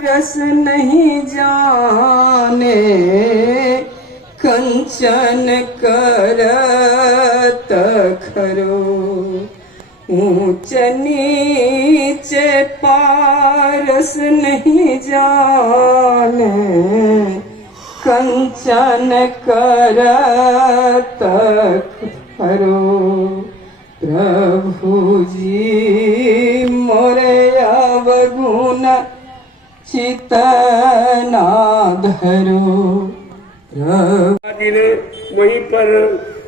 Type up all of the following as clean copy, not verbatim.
रस नहीं जाने कंचन करत खरो ऊंच नीचे पारस नहीं जाने कंचन करत खरो प्रभु जी मोरे अवगुण चितना धरो। जी ने वहीं पर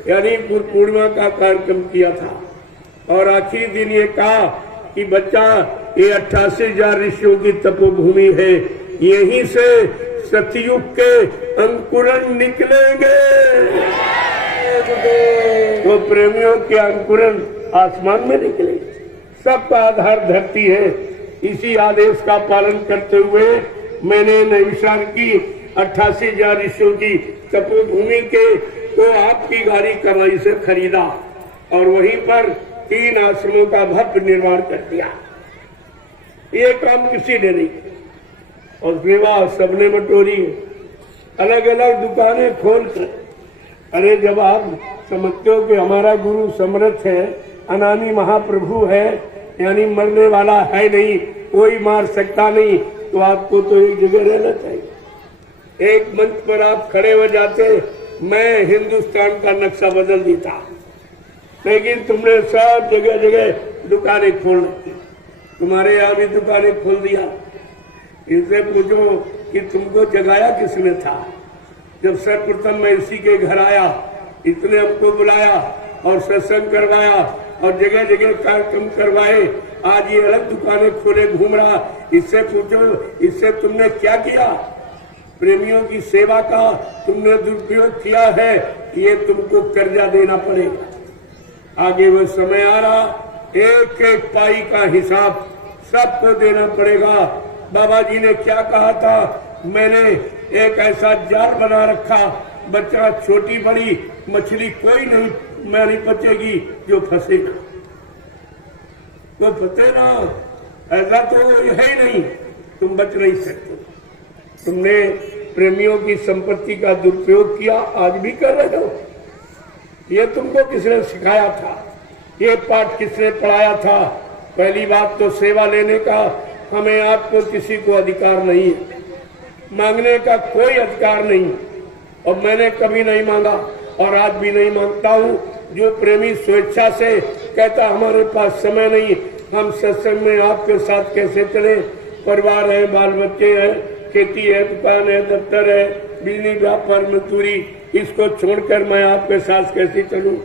यानी गुरु पूर्णिमा का कार्यक्रम किया था और आखिरी दिन ये कहा कि बच्चा ये 88,000 ऋषियों की तपोभूमि है, यहीं से सतयुग के अंकुरन निकलेंगे। वो प्रेमियों के अंकुरन आसमान में निकले, सबका आधार धरती है। इसी आदेश का पालन करते हुए मैंने नैमिषारण्य की 88,000 ऋषियों की तपोभूमि के तो आपकी गाड़ी कमाई से खरीदा और वहीं पर 3 आश्रमों का भव्य निर्माण कर दिया। ये काम किसी ने नहीं और विवाह सबने बटोरी, अलग अलग दुकानें खोल कर। अरे जब आप समझते हो कि हमारा गुरु समर्थ है, अनामी महाप्रभु है, यानी मरने वाला है नहीं, कोई मार सकता नहीं, तो आपको तो एक जगह रहना चाहिए। एक मंच पर आप खड़े हो जाते, मैं हिंदुस्तान का नक्शा बदल देता, लेकिन तुमने सब जगह जगह दुकानें खोल रखी। तुम्हारे यहाँ भी दुकानें खोल दिया। इनसे पूछो कि तुमको जगाया किसने था? जब सर्वप्रथम मैं इसी के घर आया, इसने हमको बुलाया और सत्संग करवाया और जगह जगह कार्यक्रम करवाए। आज ये अलग दुकानें खोले घूम रहा। इससे पूछो, इससे तुमने क्या किया? प्रेमियों की सेवा का तुमने दुरुपयोग किया है, ये तुमको कर्जा देना पड़ेगा। आगे वो समय आ रहा, एक एक पाई का हिसाब सबको देना पड़ेगा। बाबा जी ने क्या कहा था? मैंने एक ऐसा जाल बना रखा, बच्चा छोटी बड़ी मछली कोई नहीं बचेगी जो फंसेगा, तो फंसे ना, ऐसा तो है ही नहीं, तुम बच नहीं सकते। तुमने प्रेमियों की संपत्ति का दुरुपयोग किया, आज भी कर रहे हो। ये तुमको किसने सिखाया था? ये पाठ किसने पढ़ाया था? पहली बात तो सेवा लेने का हमें आपको किसी को अधिकार नहीं है, मांगने का कोई अधिकार नहीं, और मैंने कभी नहीं मांगा और आज भी नहीं मांगता हूँ। जो प्रेमी स्वेच्छा से कहता हमारे पास समय नहीं, हम सत्संग में आपके साथ कैसे चले? परिवार है, बाल बच्चे हैं, खेती है, दुकान है, दफ्तर है, बिजली व्यापार मजदूरी, इसको छोड़कर मैं आपके साथ कैसे चलूं?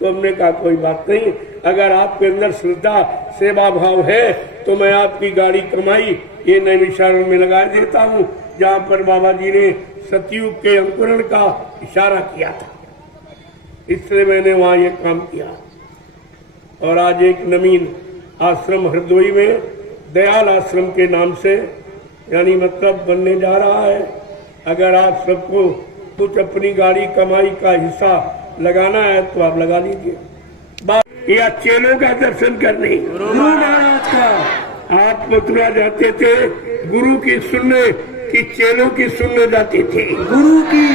तो हमने कहा कोई बात नहीं, अगर आपके अंदर श्रद्धा सेवा भाव है तो मैं आपकी गाड़ी कमाई ये नैमिषारण्य में लगा देता हूँ, जहाँ पर बाबा जी ने सतयुग के अंकुरण का इशारा किया था। इसलिए मैंने वहाँ ये काम किया। और आज एक नवीन आश्रम हरदोई में दयाल आश्रम के नाम से यानी मतलब बनने जा रहा है। अगर आप सबको कुछ अपनी गाड़ी कमाई का हिस्सा लगाना है तो आप लगा लीजिए। या चेलों का दर्शन करने गुरु महाराज का आप मथुरा जाते थे, गुरु की सुनने कि चेलों की सुनने जाते थे, गुरु की।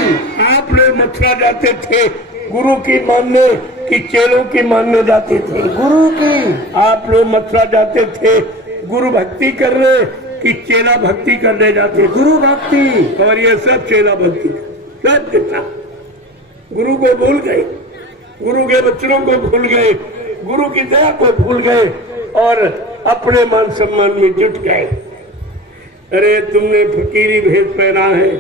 आप लोग मथुरा जाते थे गुरु की मानने कि चेलों की मानने जाते थे, गुरु की। आप लोग मथुरा जाते थे गुरु भक्ति करने कि चेला भक्ति करने जाते, गुरु भक्ति। और ये सब चेला भक्ति सब कितना गुरु को भूल गए, गुरु के वचनों को भूल गए, गुरु की दया को भूल गए और अपने मान सम्मान में जुट गए। अरे तुमने फकीरी भेद पहना है,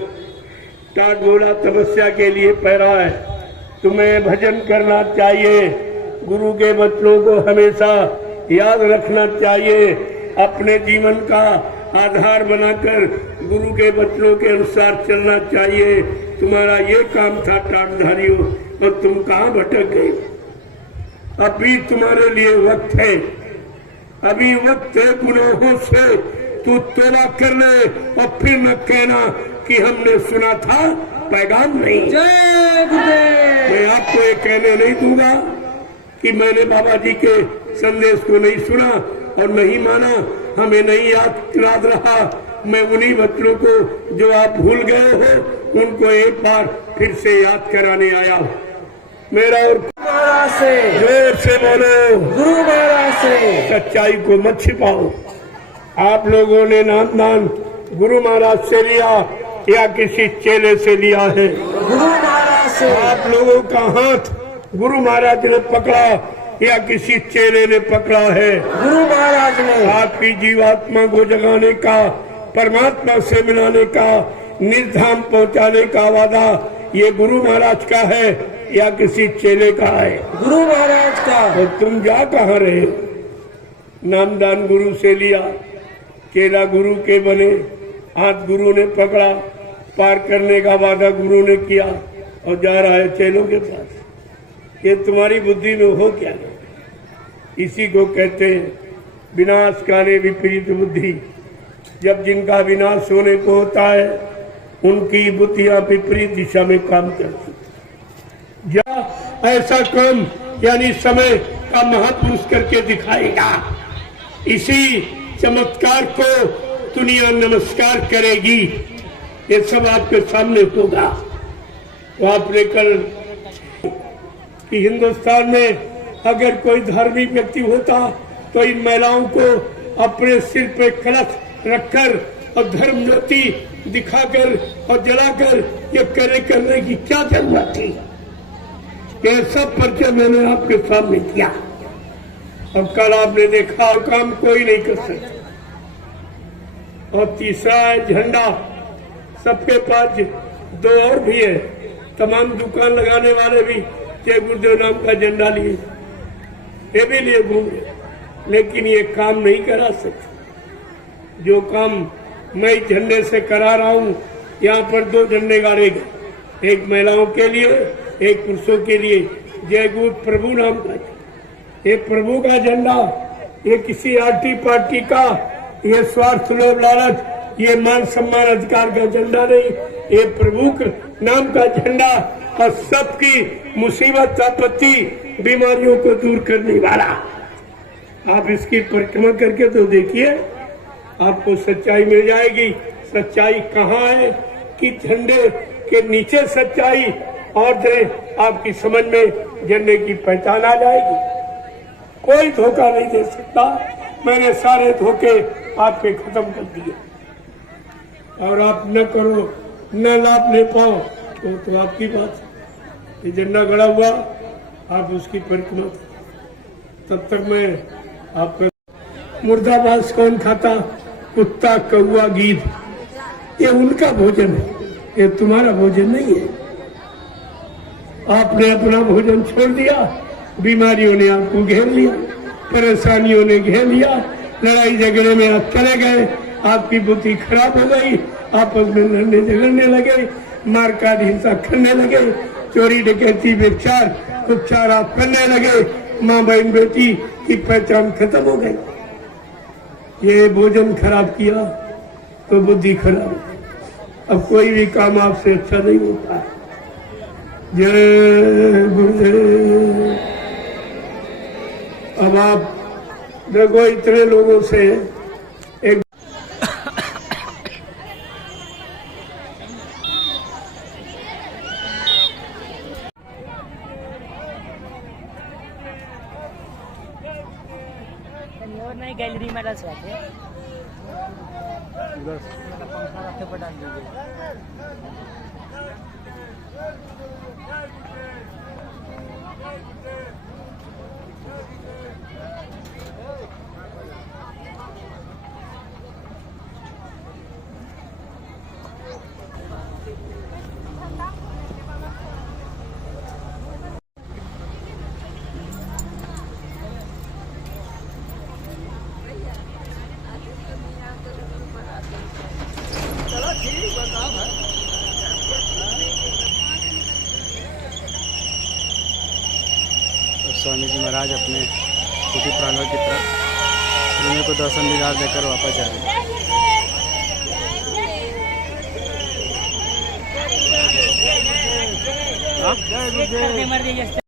टाट बोला तपस्या के लिए पहना है, तुम्हें भजन करना चाहिए, गुरु के वचनों को हमेशा याद रखना चाहिए, अपने जीवन का आधार बनाकर गुरु के वचनों के अनुसार चलना चाहिए। तुम्हारा ये काम था टाटधारियों, और तुम कहाँ भटक गए? अभी तुम्हारे लिए वक्त है, अभी वक्त है गुनाहों से तू तौबा कर ले और फिर न कहना कि हमने सुना था पैगाम नहीं। जय गुरुदेव। मैं आपको ये कहने नहीं दूंगा कि मैंने बाबा जी के संदेश को नहीं सुना और नहीं माना, हमें नहीं याद रहा, मैं उन्हीं बच्चों को जो आप भूल गए हो उनको एक बार फिर से याद कराने आया हूँ। मेरा और महाराज से, जोर से बोलो, गुरु महाराज से। सच्चाई को मत छिपाओ। आप लोगों ने नामदान गुरु महाराज से लिया या किसी चेले से लिया है? गुरु महाराज से। आप लोगों का हाथ गुरु महाराज ने पकड़ा या किसी चेले ने पकड़ा है? गुरु महाराज ने। आपकी जीवात्मा को जगाने का, परमात्मा से मिलाने का, निर्धाम पहुंचाने का वादा ये गुरु महाराज का है या किसी चेले का है? गुरु महाराज का। और तुम जा कहाँ रहे? नामदान गुरु से लिया, चेला गुरु के बने, हाथ गुरु ने पकड़ा, पार करने का वादा गुरु ने किया और जा रहा है चेलों के पास। ये तुम्हारी बुद्धि में हो क्या? इसी को कहते हैं विनाशकाले विपरीत बुद्धि। जब जिनका विनाश होने को होता है उनकी बुद्धियां विपरीत दिशा में काम करती। या ऐसा काम यानी समय का महापुरुष करके दिखाएगा। इसी चमत्कार को दुनिया नमस्कार करेगी। ये सब आपके सामने होगा। तो आपने कल कि हिंदुस्तान में अगर कोई धार्मिक व्यक्ति होता तो इन महिलाओं को अपने सिर पे कलश रखकर और धर्म ज्योति दिखाकर और जलाकर ये करने की क्या जरूरत थी? यह सब परिचय मैंने आपके सामने किया। अब कल आपने देखा काम कोई नहीं कर सकता। और तीसरा है झंडा। सबके पास दो और भी है। तमाम दुकान लगाने वाले भी जय गुरुदेव नाम का झंडा लिए, ये भी लिए घूम रहे, लेकिन ये काम नहीं करा सकते। जो काम मैं झंडे से करा रहा हूँ, यहाँ पर दो झंडे गाड़े गए, एक महिलाओं के लिए, एक पुरुषों के लिए। जय गुरु प्रभु नाम का, ये प्रभु का झंडा, ये किसी आरटी पार्टी का, ये स्वार्थ लोभ लालच, ये मान सम्मान अधिकार का झंडा नहीं, ये प्रभु नाम का झंडा और सबकी मुसीबत आपत्ति बीमारियों को दूर करने वाला। आप इसकी परिक्रमा करके तो देखिए, आपको सच्चाई मिल जाएगी। सच्चाई कहाँ है कि झंडे के नीचे सच्चाई और दे आपकी समझ में झंडे की पहचान आ जाएगी। कोई धोखा नहीं दे सकता। मैंने सारे धोखे आपके खत्म कर दिए और आप न करो, न लाभ ले पाओ तो आपकी बात। ये झंडा गड़ा हुआ, आप उसकी परिक्रमा, तब तक मैं आपका मुर्दाबाद कौन खाता? कुत्ता, कौवा, गीद, ये उनका भोजन है, ये तुम्हारा भोजन नहीं है। आपने अपना भोजन छोड़ दिया, बीमारियों ने आपको घेर लिया, परेशानियों ने घेर लिया, लड़ाई झगड़े में आप चले गए, आपकी बुद्धि खराब हो गई, आपस में लड़ने झगड़ने लगे, मार का हिंसा करने लगे, चोरी डकैती व्यभिचार उपचार आप करने लगे, माँ बहन बेटी की पहचान खत्म हो गई। ये भोजन खराब किया तो बुद्धि खराब। अब कोई भी काम आपसे अच्छा नहीं होता है। जय गुरुदेव। अब आप देखो इतने लोगों से एक और नहीं गैलरी में डाल सकते स्वामी जी महाराज अपने कुटी प्रांगण की तरफ प्रेमियों को दर्शन दीदार देकर वापस जा रहे हैं।